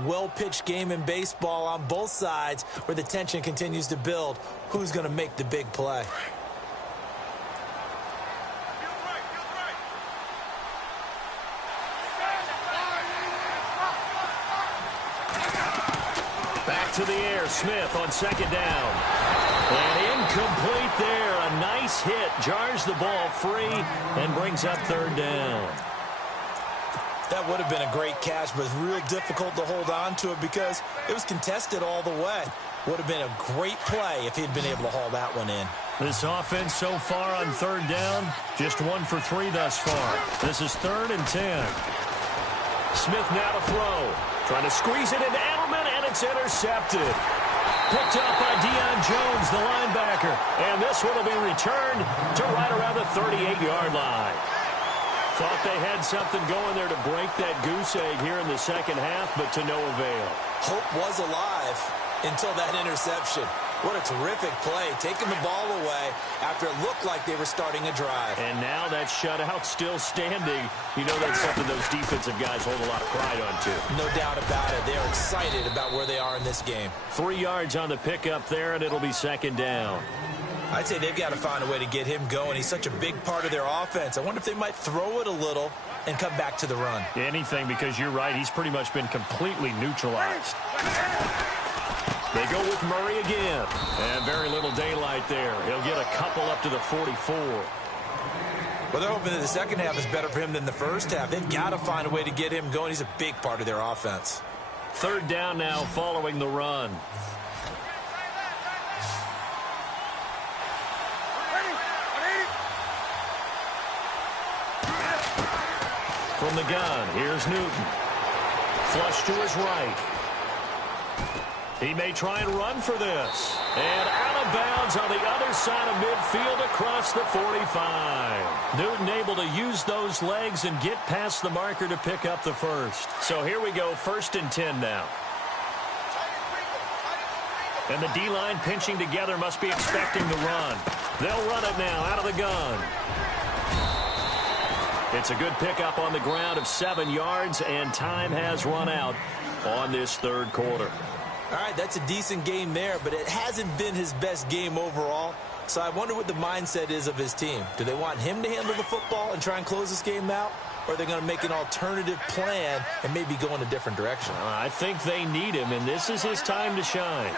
well-pitched game in baseball on both sides where the tension continues to build. Who's going to make the big play? Back to the air, Smith on second down. And incomplete there. A nice hit. Jars the ball free and brings up third down. That would have been a great catch, but it's real difficult to hold on to it because it was contested all the way. Would have been a great play if he'd been able to haul that one in. This offense so far on third down, just 1 for 3 thus far. This is 3rd and 10. Smith now to throw. Trying to squeeze it into Edelman, and it's intercepted. Picked up by Deion Jones, the linebacker. And this one will be returned to right around the 38-yard line. Thought they had something going there to break that goose egg here in the second half, but to no avail. Hope was alive until that interception. What a terrific play, taking the ball away after it looked like they were starting a drive. And now that shutout still standing. You know that's something those defensive guys hold a lot of pride on, too. No doubt about it. They're excited about where they are in this game. 3 yards on the pickup there, and it'll be second down. I'd say they've got to find a way to get him going. He's such a big part of their offense. I wonder if they might throw it a little and come back to the run. Anything, because you're right. He's pretty much been completely neutralized. They go with Murray again. And very little daylight there. He'll get a couple up to the 44. Well, they're hoping that the second half is better for him than the first half. They've got to find a way to get him going. He's a big part of their offense. Third down now following the run. From the gun, here's Newton. Flush to his right. He may try and run for this. And out of bounds on the other side of midfield across the 45. Newton able to use those legs and get past the marker to pick up the first. So here we go, 1st and 10 now. And the D-line pinching together must be expecting the run. They'll run it now out of the gun. It's a good pickup on the ground of 7 yards, and time has run out on this third quarter. All right, that's a decent game there, but it hasn't been his best game overall. So I wonder what the mindset is of his team. Do they want him to handle the football and try and close this game out? Or are they going to make an alternative plan and maybe go in a different direction? I think they need him, and this is his time to shine.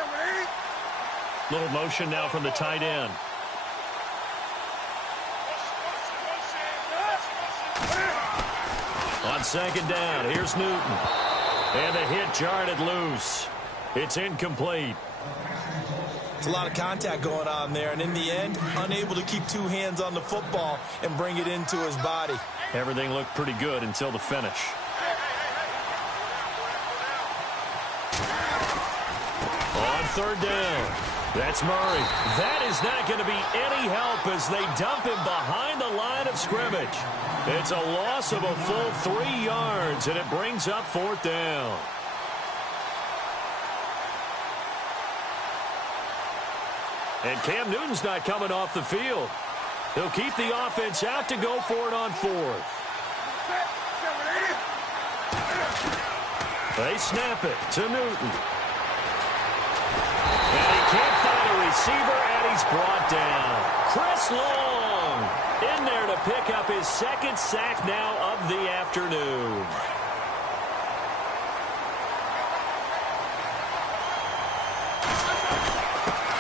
Little motion now from the tight end. On second down, here's Newton. And the hit jarred it loose. It's incomplete. It's a lot of contact going on there, and in the end, unable to keep 2 hands on the football and bring it into his body. Everything looked pretty good until the finish. On third down, that's Murray. That is not going to be any help as they dump him behind the line of scrimmage. It's a loss of a full 3 yards, and it brings up 4th down. And Cam Newton's not coming off the field. He'll keep the offense out to go for it on 4th. They snap it to Newton. And he can't find a receiver, and he's brought down. Chris Long in there to pick up his 2nd sack now of the afternoon.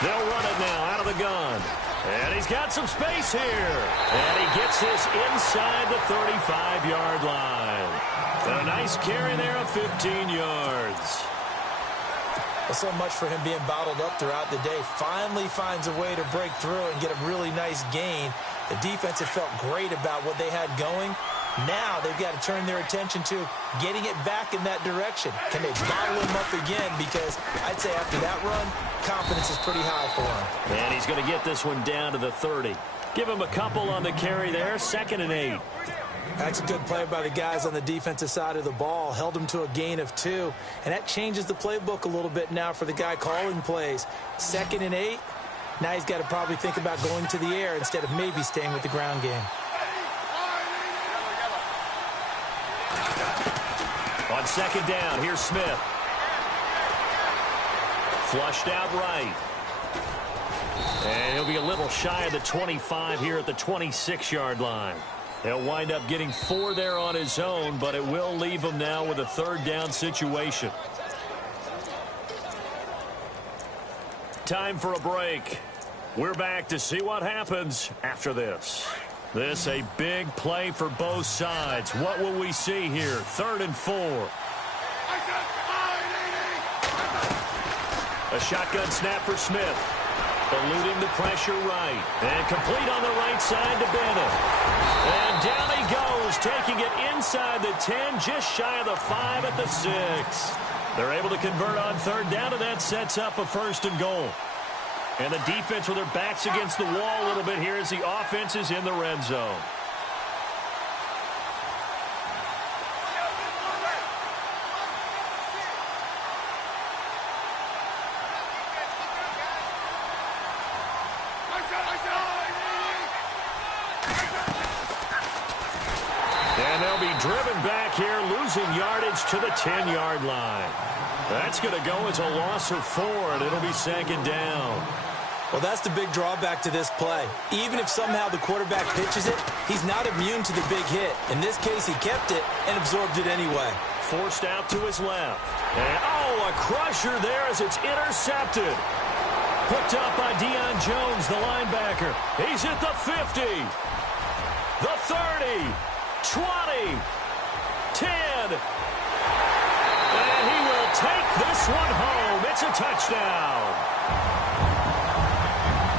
They'll run it now out of the gun. And he's got some space here. And he gets this inside the 35-yard line. A nice carry there of 15 yards. Well, so much for him being bottled up throughout the day. Finally finds a way to break through and get a really nice gain. The defense had felt great about what they had going. Now they've got to turn their attention to getting it back in that direction. Can they bottle him up again? Because I'd say after that run, confidence is pretty high for him. And he's going to get this one down to the 30. Give him a couple on the carry there, 2nd and 8. That's a good play by the guys on the defensive side of the ball. Held him to a gain of 2. And that changes the playbook a little bit now for the guy calling plays. 2nd and 8. Now he's got to probably think about going to the air instead of maybe staying with the ground game. On second down, here's Smith. Flushed out right. And he'll be a little shy of the 25 here at the 26-yard line. He'll wind up getting 4 there on his own, but it will leave him now with a third down situation. Time for a break. We're back to see what happens after this. This a big play for both sides. What will we see here? 3rd and 4. A shotgun snap for Smith. Eluding the pressure right. And complete on the right side to Bennett. And down he goes, taking it inside the 10, just shy of the 5 at the 6. They're able to convert on 3rd down, and that sets up a 1st and goal. And the defense with their backs against the wall a little bit here as the offense is in the red zone. And they'll be driven back here, losing yardage to the 10-yard line. That's going to go as a loss of 4, and it'll be 2nd down. Well, that's the big drawback to this play. Even if somehow the quarterback pitches it, he's not immune to the big hit. In this case, he kept it and absorbed it anyway. Forced out to his left. And, oh, a crusher there as it's intercepted. Picked up by Deion Jones, the linebacker. He's at the 50, the 30, 20, 10. And he will take this one home. It's a touchdown.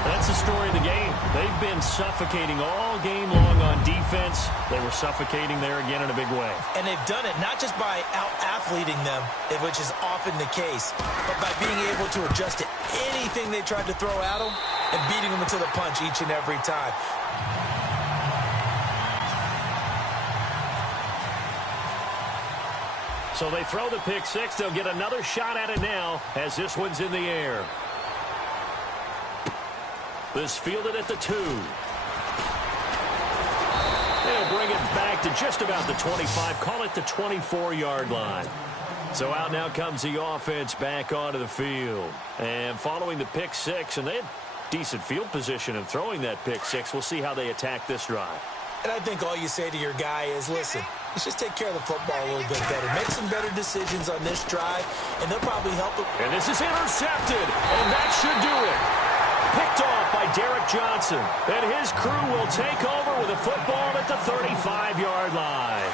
That's the story of the game. They've been suffocating all game long on defense. They were suffocating there again in a big way. And they've done it not just by out-athleting them, which is often the case, but by being able to adjust to anything they tried to throw at them and beating them into the punch each and every time. So they throw the pick 6. They'll get another shot at it now as this one's in the air. This fielded at the 2. They'll bring it back to just about the 25. Call it the 24-yard line. So out now comes the offense back onto the field. And following the pick 6, and they had decent field position in throwing that pick 6. We'll see how they attack this drive. And I think all you say to your guy is, listen, let's just take care of the football a little bit better. Make some better decisions on this drive, and they'll probably help them. And this is intercepted, and that should do it. Picked off by Derek Johnson. And his crew will take over with a football at the 35-yard line.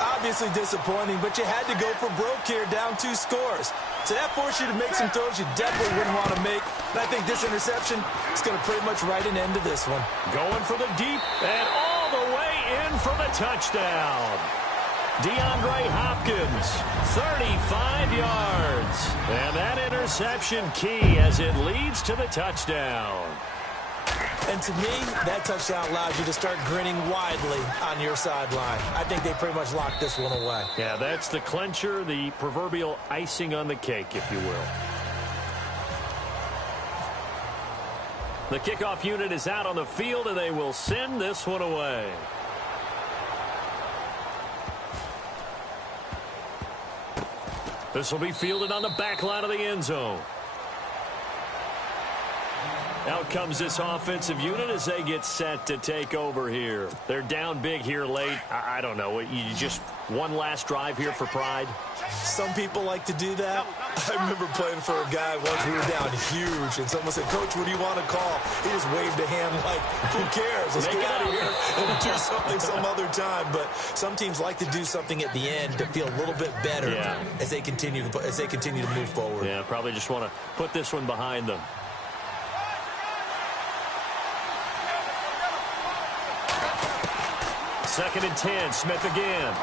Obviously disappointing, but you had to go for broke here, down 2 scores. So that forced you to make some throws you definitely wouldn't want to make. And I think this interception is going to pretty much write an end to this one. Going for the deep and all the way in for the touchdown. DeAndre Hopkins, 35 yards. And that interception key as it leads to the touchdown. And to me, that touchdown allows you to start grinning widely on your sideline. I think they pretty much locked this one away. Yeah, that's the clincher, the proverbial icing on the cake, if you will. The kickoff unit is out on the field, and they will send this one away. This will be fielded on the back line of the end zone. Out comes this offensive unit as they get set to take over here. They're down big here late. I don't know. You just one last drive here for pride? Some people like to do that. I remember playing for a guy once. We were down huge, and someone said, Coach, what do you want to call? He just waved a hand like, who cares? Let's get out of here and do something some other time. But some teams like to do something at the end to feel a little bit better as they continue to move forward. Yeah, probably just want to put this one behind them. Second and 10, Smith again.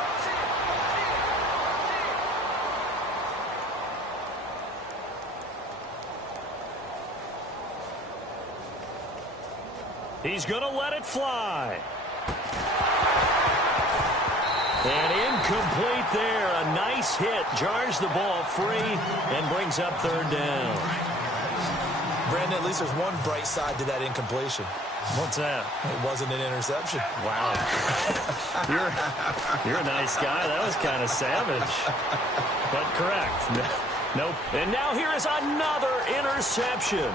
He's going to let it fly. And incomplete there. A nice hit. Jars the ball free and brings up 3rd down. Brandon, at least there's one bright side to that incompletion. What's that? It wasn't an interception. Wow. You're a nice guy. That was kind of savage. But correct. Nope. And now here is another interception.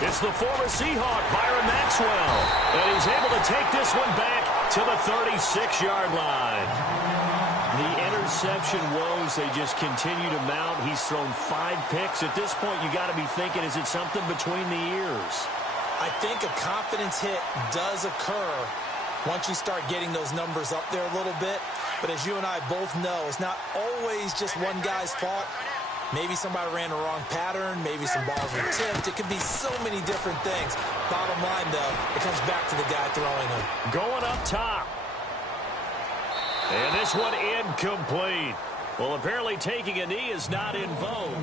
It's the former Seahawk, Byron Maxwell. And he's able to take this one back to the 36-yard line. The interception woes, they just continue to mount. He's thrown 5 picks. At this point, you got to be thinking, is it something between the ears? I think a confidence hit does occur once you start getting those numbers up there a little bit. But as you and I both know, it's not always just one guy's fault. Maybe somebody ran the wrong pattern. Maybe some balls were tipped. It could be so many different things. Bottom line, though, it comes back to the guy throwing them. Going up top. And this one incomplete. Well, apparently taking a knee is not in vogue.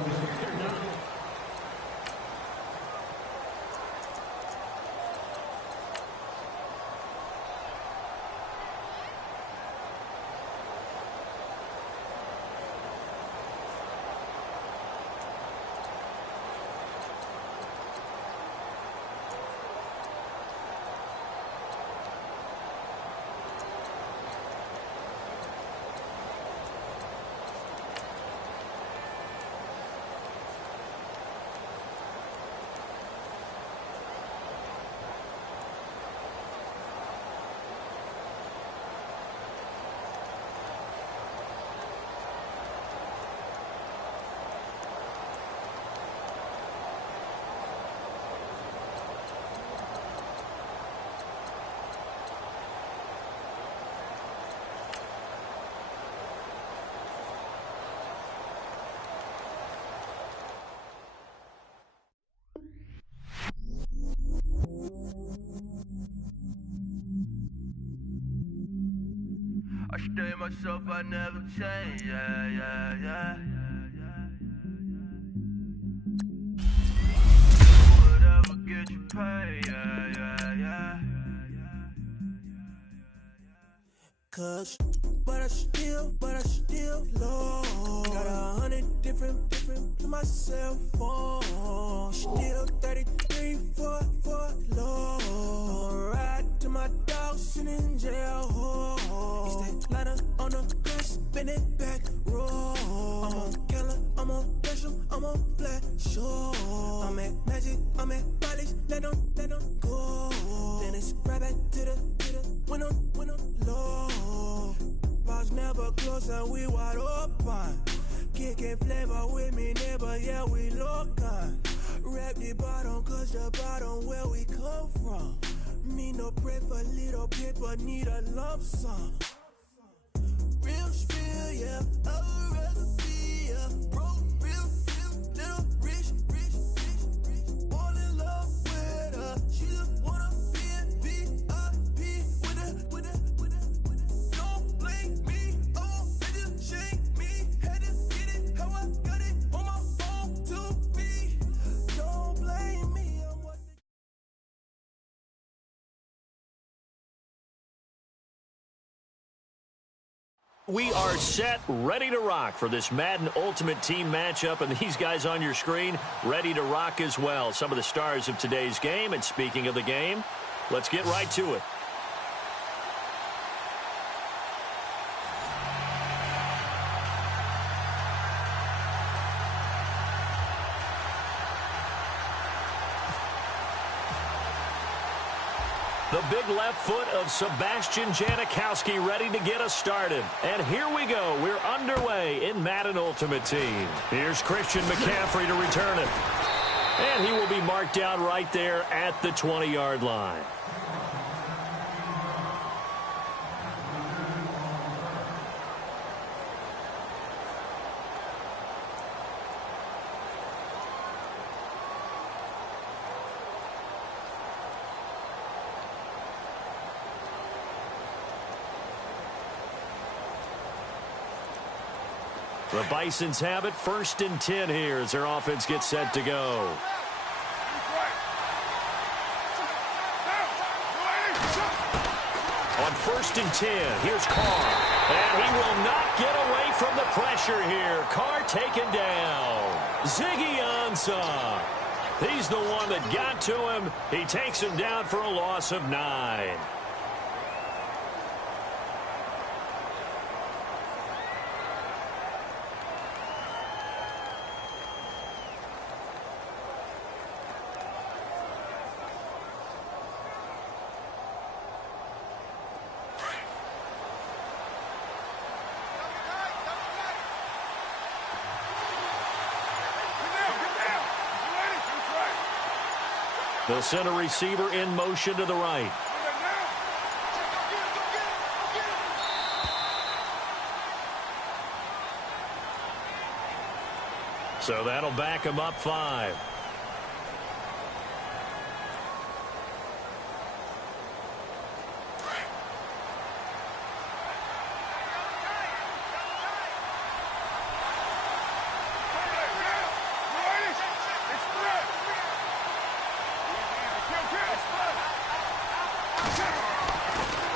I stay myself, I never change, yeah. Whatever get you paid, yeah. Cause, but I still low. Got 100 different to my cell phone. Still 33 for low. I'ma ride to my dog sitting in jail. It's that ladder on the gun, spin it back, roll. I'm on Keller, I'm on Gresham, I'm on Flat Shore. I'm at Magic, I'm at Follies, let them go. Then it's right back to the window low. Bars never close and we wide open. Kicking flavor with me, neighbor, yeah, we local. Rap the bottom, cause the bottom where we come from. Me no pray for little paper, need a lump sum. Real spill, yeah, I'd rather be, yeah. Broke, real, little rich. All in love with her, she just wanna be in VIP with it. Don't blame me, oh, they just shake me. Had to get it, how I got it, on my phone to me. Don't blame me, I'm what We are set, ready to rock for this Madden Ultimate Team matchup, and these guys on your screen ready to rock as well. Some of the stars of today's game, and speaking of the game, let's get right to it. The big left foot of Sebastian Janikowski ready to get us started. And here we go. We're underway in Madden Ultimate Team. Here's Christian McCaffrey to return it. And he will be marked down right there at the 20-yard line. The Bisons have it, 1st and 10 here as their offense gets set to go. On 1st and 10, here's Carr. And he will not get away from the pressure here. Carr taken down. Ziggy Ansah. He's the one that got to him. He takes him down for a loss of 9. They'll send a receiver in motion to the right. So that'll back him up 5.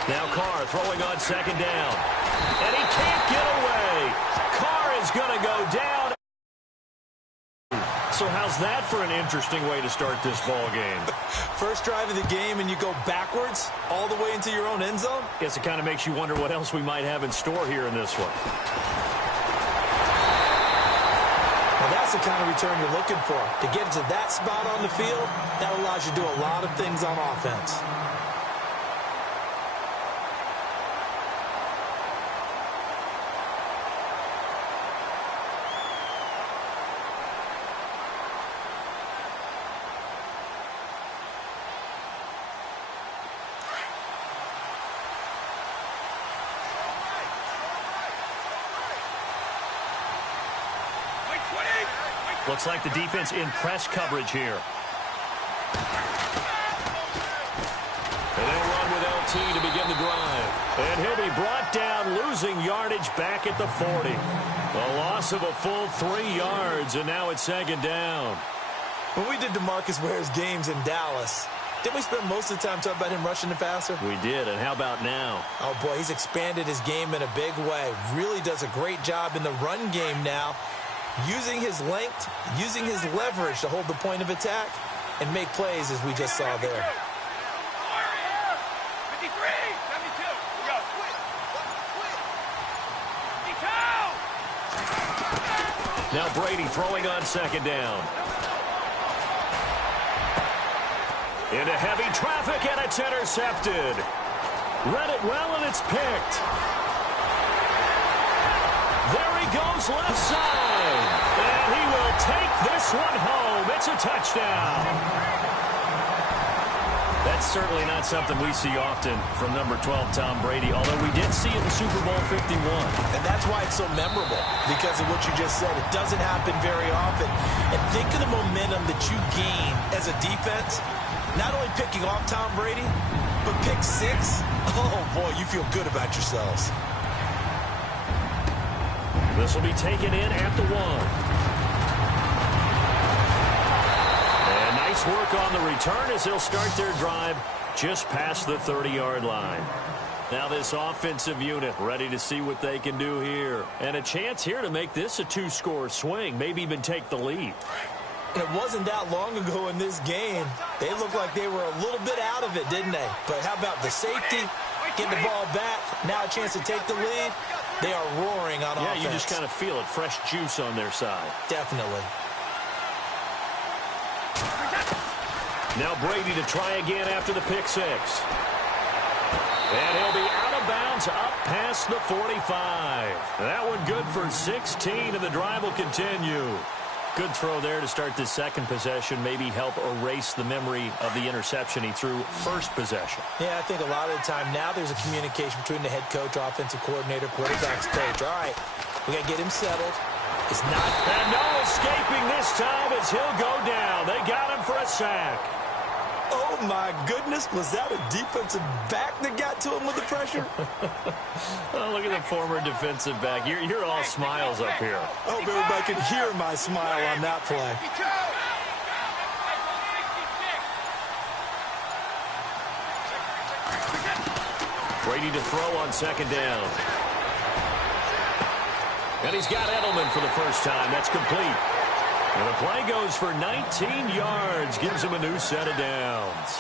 Now Carr throwing on 2nd down. And he can't get away. Carr is going to go down. So how's that for an interesting way to start this ball game? First drive of the game and you go backwards all the way into your own end zone? Guess it kind of makes you wonder what else we might have in store here in this one. Now that's the kind of return you're looking for. To get to that spot on the field, that allows you to do a lot of things on offense. Looks like the defense in press coverage here. And they'll run with LT to begin the drive. And he'll be brought down, losing yardage back at the 40. A loss of a full 3 yards, and now it's 2nd down. When we did DeMarcus Ware's games in Dallas, didn't we spend most of the time talking about him rushing the passer? We did, and how about now? Oh, boy, he's expanded his game in a big way. Really does a great job in the run game now. Using his length, using his leverage to hold the point of attack and make plays as we just saw there. Now Brady throwing on 2nd down. Into heavy traffic, and it's intercepted. Read it well, and it's picked. There he goes left side. And he will take this one home. It's a touchdown. That's certainly not something we see often from number 12, Tom Brady, although we did see it in Super Bowl 51. And that's why it's so memorable, because of what you just said. It doesn't happen very often. And think of the momentum that you gain as a defense, not only picking off Tom Brady, but pick 6. Oh, boy, you feel good about yourselves. This will be taken in at the 1. And nice work on the return as they'll start their drive just past the 30-yard line. Now this offensive unit ready to see what they can do here. And a chance here to make this a 2-score swing, maybe even take the lead. And it wasn't that long ago in this game. They looked like they were a little bit out of it, didn't they? But how about the safety? Get the ball back. Now a chance to take the lead. They are roaring on offense. Yeah, you just kind of feel it. Fresh juice on their side. Definitely. Now Brady to try again after the pick 6. And he'll be out of bounds up past the 45. That one good for 16, and the drive will continue. Good throw there to start the second possession. Maybe help erase the memory of the interception he threw first possession. Yeah, I think a lot of the time now there's a communication between the head coach, offensive coordinator, quarterback's coach. All right, we got to get him settled. It's not. And no escaping this time as he'll go down. They got him for a sack. Oh, my goodness. Was that a defensive back that got to him with the pressure? Oh, look at the former defensive back. You're all smiles up here. I hope everybody can hear my smile on that play. Brady to throw on 2nd down. And he's got Edelman for the first time. That's complete. And the play goes for 19 yards. Gives him a new set of downs.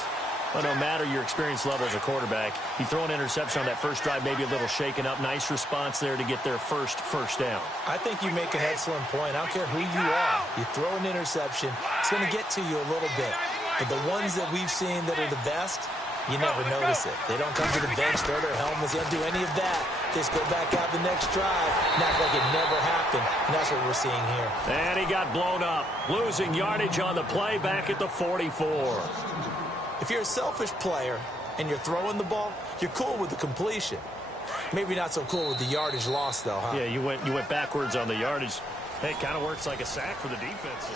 Well, no matter your experience level as a quarterback, you throw an interception on that first drive, maybe a little shaken up. Nice response there to get their first down. I think you make an excellent point. I don't care who you are. You throw an interception, it's going to get to you a little bit. But the ones that we've seen that are the best, You never notice it. They don't come to the bench, throw their helmets, they don't do any of that. Just go back out the next drive and act like it never happened. And that's what we're seeing here. And he got blown up, losing yardage on the play back at the 44. If you're a selfish player and you're throwing the ball, you're cool with the completion. Maybe not so cool with the yardage loss, though, huh? Yeah, you went backwards on the yardage. Hey, it kind of works like a sack for the defense.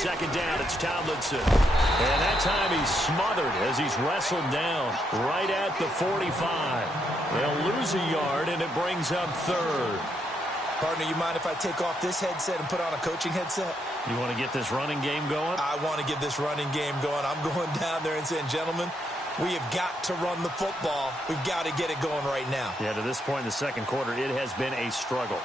Second down, it's Tomlinson. And that time he's smothered as he's wrestled down right at the 45. They'll lose a yard, and it brings up third. Partner, you mind if I take off this headset and put on a coaching headset? You want to get this running game going? I want to get this running game going. I'm going down there and saying, gentlemen, we have got to run the football. We've got to get it going right now. Yeah, to this point in the second quarter, it has been a struggle.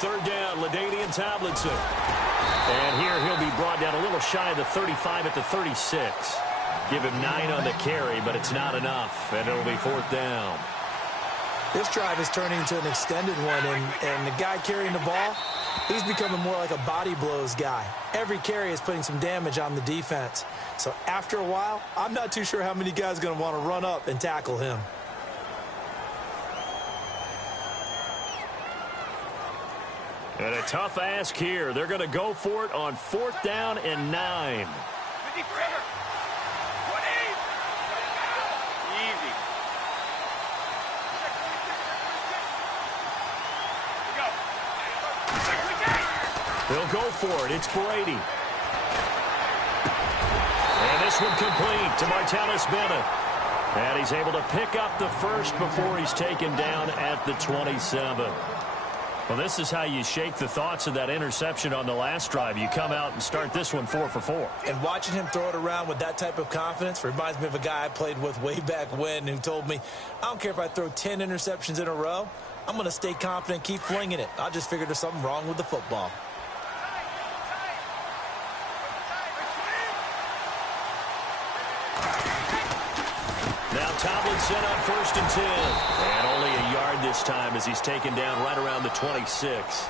Third down, LaDainian Tomlinson. And here he'll be brought down a little shy of the 35 at the 36. Give him 9 on the carry, but it's not enough, and it'll be fourth down. This drive is turning into an extended one, and the guy carrying the ball, he's becoming more like a body blows guy. Every carry is putting some damage on the defense. So after a while, I'm not too sure how many guys are going to want to run up and tackle him. And a tough ask here. They're going to go for it on fourth down and 9. They'll go for it. It's Brady. And this one complete to Martellus Bennett. And he's able to pick up the first before he's taken down at the 27. Well, this is how you shake the thoughts of that interception on the last drive. You come out and start this one 4 for 4. And watching him throw it around with that type of confidence reminds me of a guy I played with way back when who told me, I don't care if I throw 10 interceptions in a row. I'm going to stay confident, keep flinging it. I just figured there's something wrong with the football. Now Tomlinson on first and 10. And only a yard this time as he's taken down right around the 26.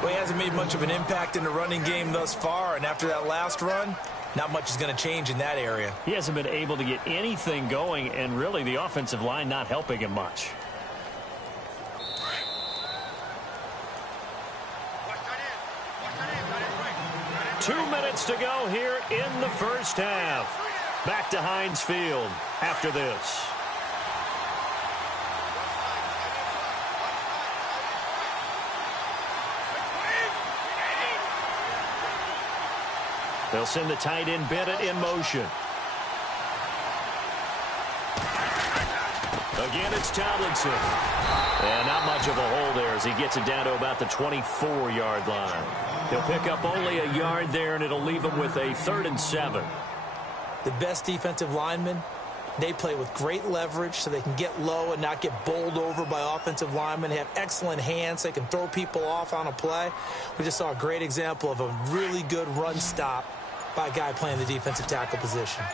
Well, he hasn't made much of an impact in the running game thus far, and after that last run, not much is going to change in that area. He hasn't been able to get anything going, and really the offensive line not helping him much. Two minutes to go here in the first half. Back to Heinz Field after this. They'll send the tight end Bennett in motion. Again, it's Tomlinson. And not much of a hole there as he gets it down to about the 24-yard line. He'll pick up only a yard there, and it'll leave him with a 3rd and 7. The best defensive linemen, they play with great leverage so they can get low and not get bowled over by offensive linemen. They have excellent hands. They can throw people off on a play. We just saw a great example of a really good run stop by a guy playing the defensive tackle position.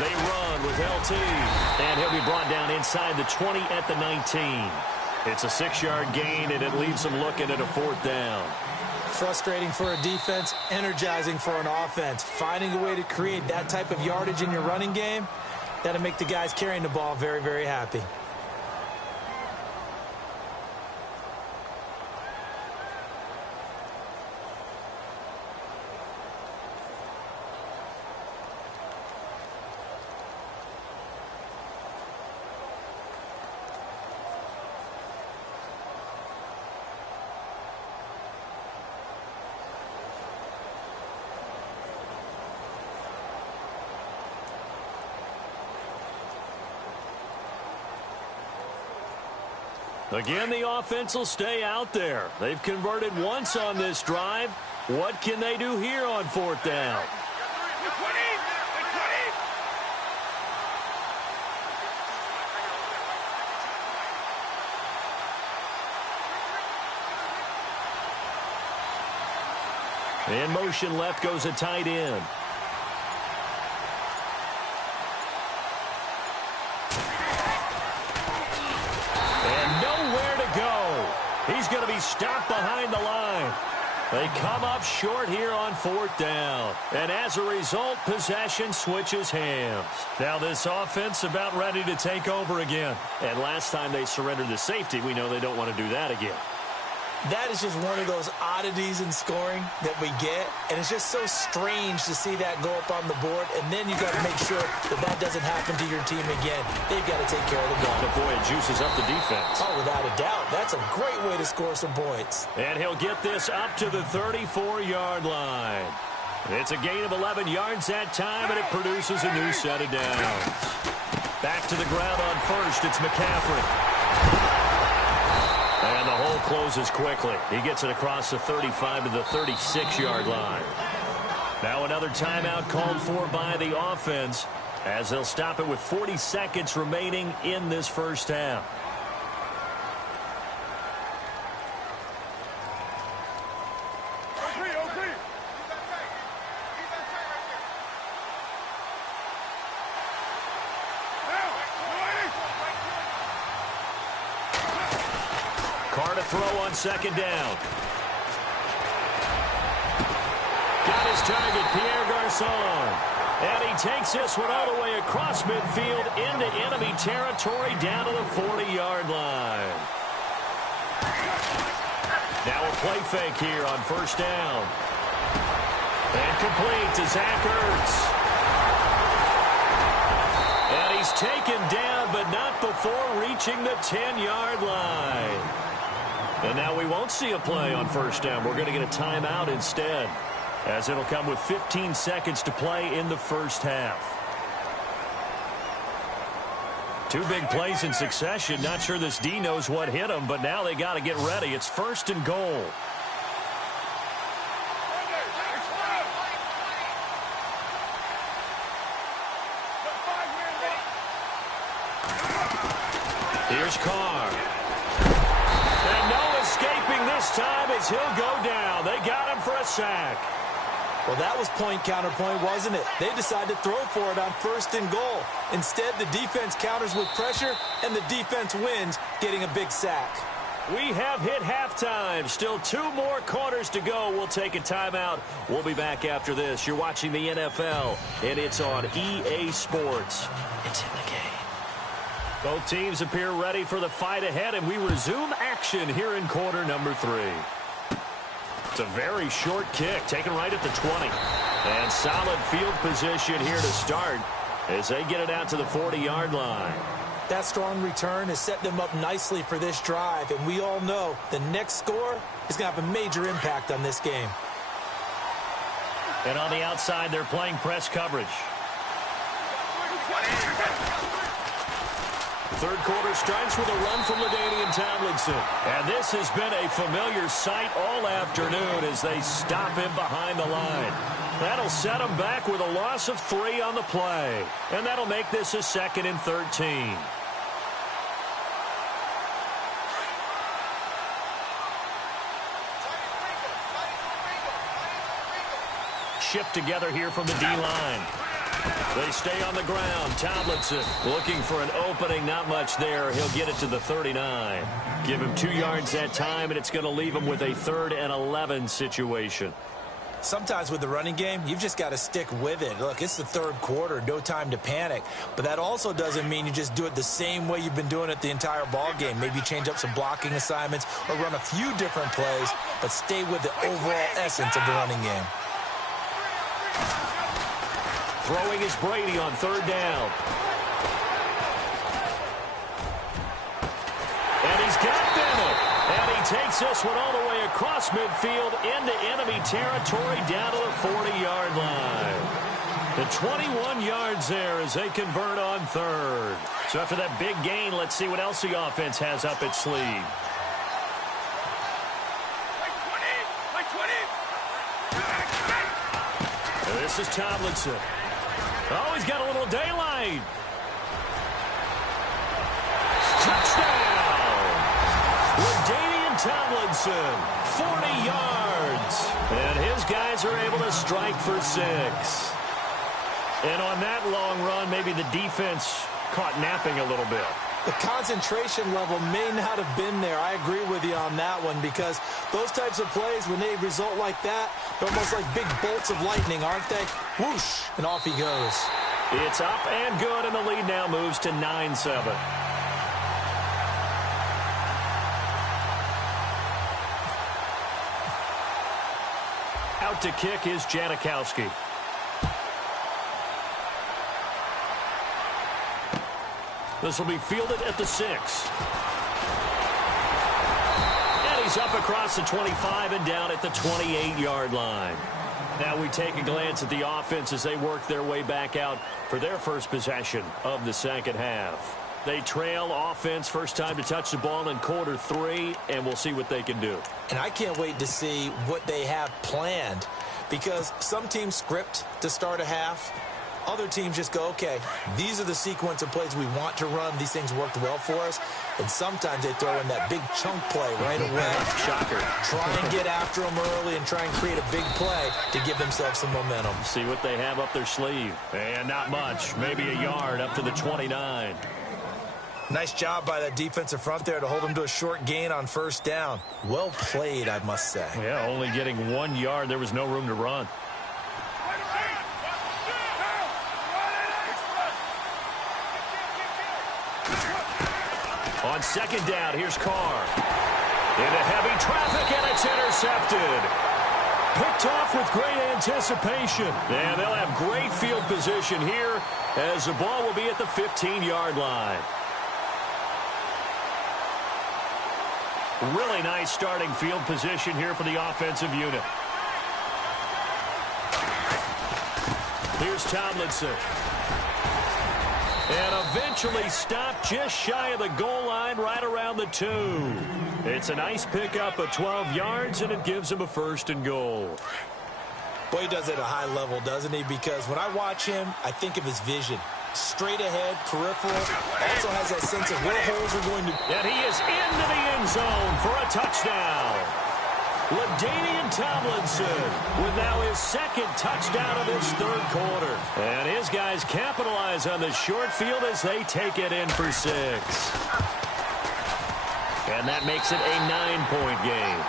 They run with LT, and he'll be brought down inside the 20 at the 19. It's a 6-yard gain, and it leaves them looking at a 4th down. Frustrating for a defense, energizing for an offense. Finding a way to create that type of yardage in your running game, that'll make the guys carrying the ball very, very happy. Again, the offense will stay out there. They've converted once on this drive. What can they do here on 4th down? In motion left goes a tight end. And nowhere to go. He's going to be stopped behind the line. They come up short here on 4th down. And as a result, possession switches hands. Now this offense about ready to take over again. And last time they surrendered the safety, we know they don't want to do that again. That is just one of those oddities in scoring that we get, and it's just so strange to see that go up on the board, and then you got to make sure that that doesn't happen to your team again. They've got to take care of the ball. But boy, it juices up the defense. Oh, without a doubt. That's a great way to score some points. And he'll get this up to the 34-yard line. It's a gain of 11 yards that time, and it produces a new set of downs. Back to the ground on first. It's McCaffrey. And the hole closes quickly. He gets it across the 35 to the 36-yard line. Now another timeout called for by the offense as they'll stop it with 40 seconds remaining in this first half. Carr to throw on 2nd down. Got his target, Pierre Garçon. And he takes this one all the way across midfield into enemy territory down to the 40-yard line. Now a play fake here on 1st down. And complete to Zach Ertz. And he's taken down, but not before reaching the 10-yard line. And now we won't see a play on 1st down. We're going to get a timeout instead, as it'll come with 15 seconds to play in the first half. Two big plays in succession. Not sure this D knows what hit him, but now they got to get ready. It's 1st and goal. Here's Carr. And no escaping this time as he'll go down. They got him for a sack. Well, that was point counterpoint, wasn't it? They decided to throw for it on 1st and goal. Instead, the defense counters with pressure, and the defense wins, getting a big sack. We have hit halftime. Still 2 more quarters to go. We'll take a timeout. We'll be back after this. You're watching the NFL, and it's on EA Sports. It's in the game. Both teams appear ready for the fight ahead, and we resume action here in quarter number 3. It's a very short kick, taken right at the 20. And solid field position here to start as they get it out to the 40-yard line. That strong return has set them up nicely for this drive, and we all know the next score is going to have a major impact on this game. And on the outside, they're playing press coverage. Third quarter starts with a run from LaDainian Tomlinson. And this has been a familiar sight all afternoon as they stop him behind the line. That'll set him back with a loss of 3 on the play. And that'll make this a 2nd and 13. Shift together here from the D-line. They stay on the ground. Tomlinson looking for an opening. Not much there. He'll get it to the 39. Give him 2 yards that time, and it's going to leave him with a 3rd and 11 situation. Sometimes with the running game, you've just got to stick with it. Look, it's the 3rd quarter. No time to panic. But that also doesn't mean you just do it the same way you've been doing it the entire ball game. Maybe change up some blocking assignments or run a few different plays, but stay with the overall essence of the running game. Throwing is Brady on 3rd down. And he's got Bennett. And he takes this one all the way across midfield into enemy territory down to the 40-yard line. The 21 yards there as they convert on 3rd. So after that big gain, let's see what else the offense has up its sleeve. This is Tomlinson. Oh, he's got a little daylight. Touchdown! LaDainian Tomlinson, 40 yards. And his guys are able to strike for 6. And on that long run, maybe the defense caught napping a little bit. The concentration level may not have been there. I agree with you on that one, because those types of plays, when they result like that, they're almost like big bolts of lightning, aren't they? Whoosh, and off he goes. It's up and good, and the lead now moves to 9-7. Out to kick is Janikowski. This will be fielded at the 6. And he's up across the 25 and down at the 28-yard line. Now we take a glance at the offense as they work their way back out for their first possession of the second half. They trail offense, first time to touch the ball in quarter 3, and we'll see what they can do. And I can't wait to see what they have planned, because some teams script to start a half. Other teams just go, okay, these are the sequence of plays we want to run. These things worked well for us. And sometimes they throw in that big chunk play right away. Shocker. Try and get after them early and try and create a big play to give themselves some momentum. See what they have up their sleeve. And not much. Maybe a yard up to the 29. Nice job by that defensive front there to hold them to a short gain on first down. Well played, I must say. Yeah, only getting 1 yard. There was no room to run. On second down, here's Carr. Into heavy traffic, and it's intercepted. Picked off with great anticipation. And they'll have great field position here as the ball will be at the 15-yard line. Really nice starting field position here for the offensive unit. Here's Tomlinson. And eventually stopped just shy of the goal line right around the 2. It's a nice pickup of 12 yards, and it gives him a 1st and goal. Boy, he does it at a high level, doesn't he? Because when I watch him, I think of his vision. Straight ahead, peripheral, also has that sense of where holes are going to... And he is into the end zone for a touchdown. LaDainian Tomlinson with now his 2nd touchdown of this 3rd quarter. And his guys capitalize on the short field as they take it in for 6. And that makes it a 9-point game.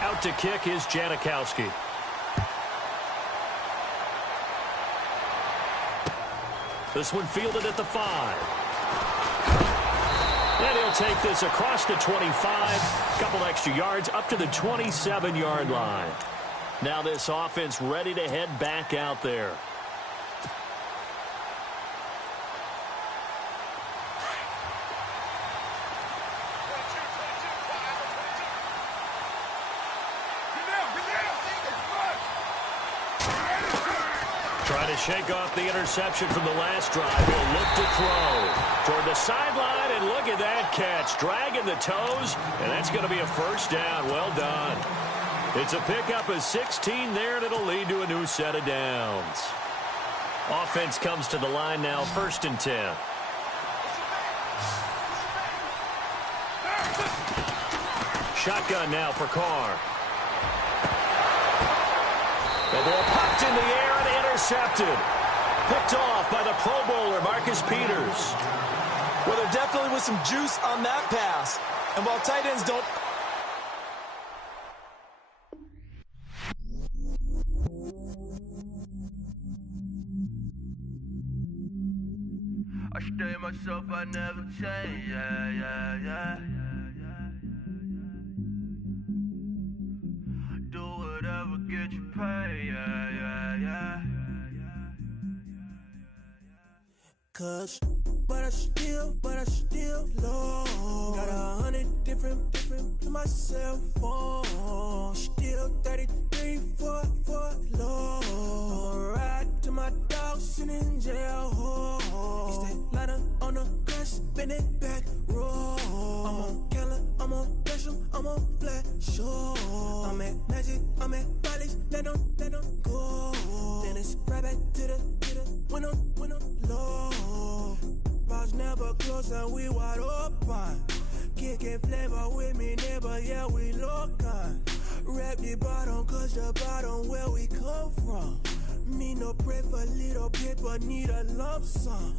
Out to kick is Janikowski. This one fielded at the 5. And he'll take this across the 25. Couple extra yards up to the 27-yard line. Now this offense ready to head back out there. Trying to shake off the interception from the last drive. He'll look to throw toward the sideline, and look at that catch. Dragging the toes, and that's going to be a 1st down. Well done. It's a pickup of 16 there, and it'll lead to a new set of downs. Offense comes to the line now, 1st and 10. Shotgun now for Carr. The ball popped in the air and intercepted. Picked off by the Pro Bowler, Marcus Peters. Well, there definitely was some juice on that pass. And while tight ends don't... I stay myself, I never change, yeah. Do whatever, get you paid, yeah. cuz. But I still love. Got 100 different to my cell phone. Still 33 for love. I'ma ride to my dog sitting in jail. He stay lighter on the grass, spin it back, roll. I'm on Keller, I'm on Gresham, I'm on Flat Shore. I'm at Magic, I'm at Bally's, let them go. Then it's right back to the when I'm low. Bars never close and we wide open. Kicking flavor with me, neighbor, yeah, we local. Rap the bottom, cause the bottom where we come from. Me no pray for little paper, need a lump sum.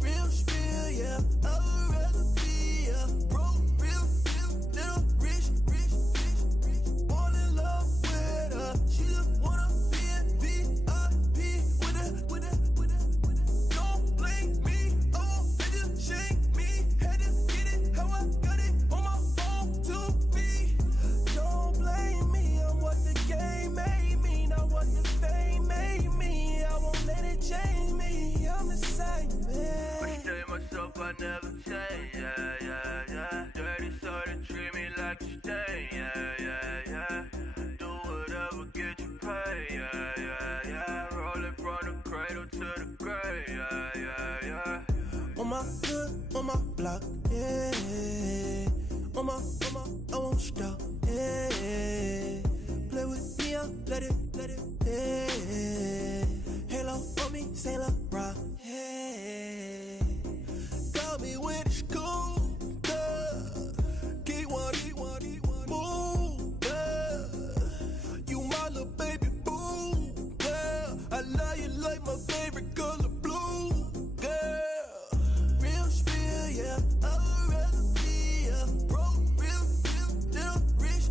Real spill, yeah, I would rather be, yeah. Broke, real, little rich. Fall in love with her, she just wanna be a VIP with her. Don't blame me, oh, they just shake me. Had to get it, how I got it, on my own 2 feet. Don't blame me, I'm what the game made me, not what the fame made me. I won't let it change me, I'm the same man. I tell myself I never change, yeah. Dirty so they treat me like a stain, yeah. Do whatever, get you paid, yeah. Rolling from the cradle to the grave, yeah. On my hood, on my block, yeah. On my, I won't stop, yeah. Play with me, let it, yeah. Halo on me, Saint Laurent, yeah. Got me when it's cool, yeah. Keep one, move, yeah. You my little baby boo, yeah. I love you like my favorite color blue, girl. Real spill, yeah, I would rather be, yeah. Broke, real, little rich.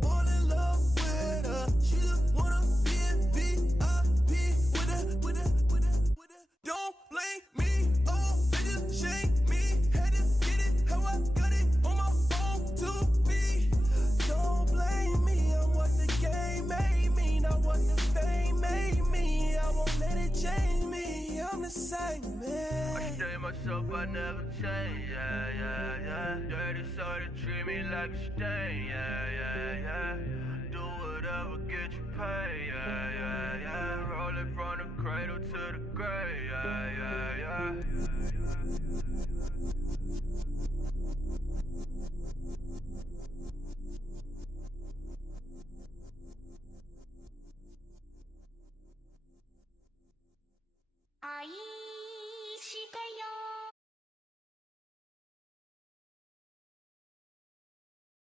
Fall in love with her, she just wanna be a VIP with her. Don't blame me, oh, they just shake me. Had to get it, how I got it, on my own 2 feet. Don't blame me, I'm what the game made me, not what the fame made me. I won't let it change me, I'm the same man. I tell myself I never change, yeah. Dirty so they treat me like a stain, yeah. Do whatever, get you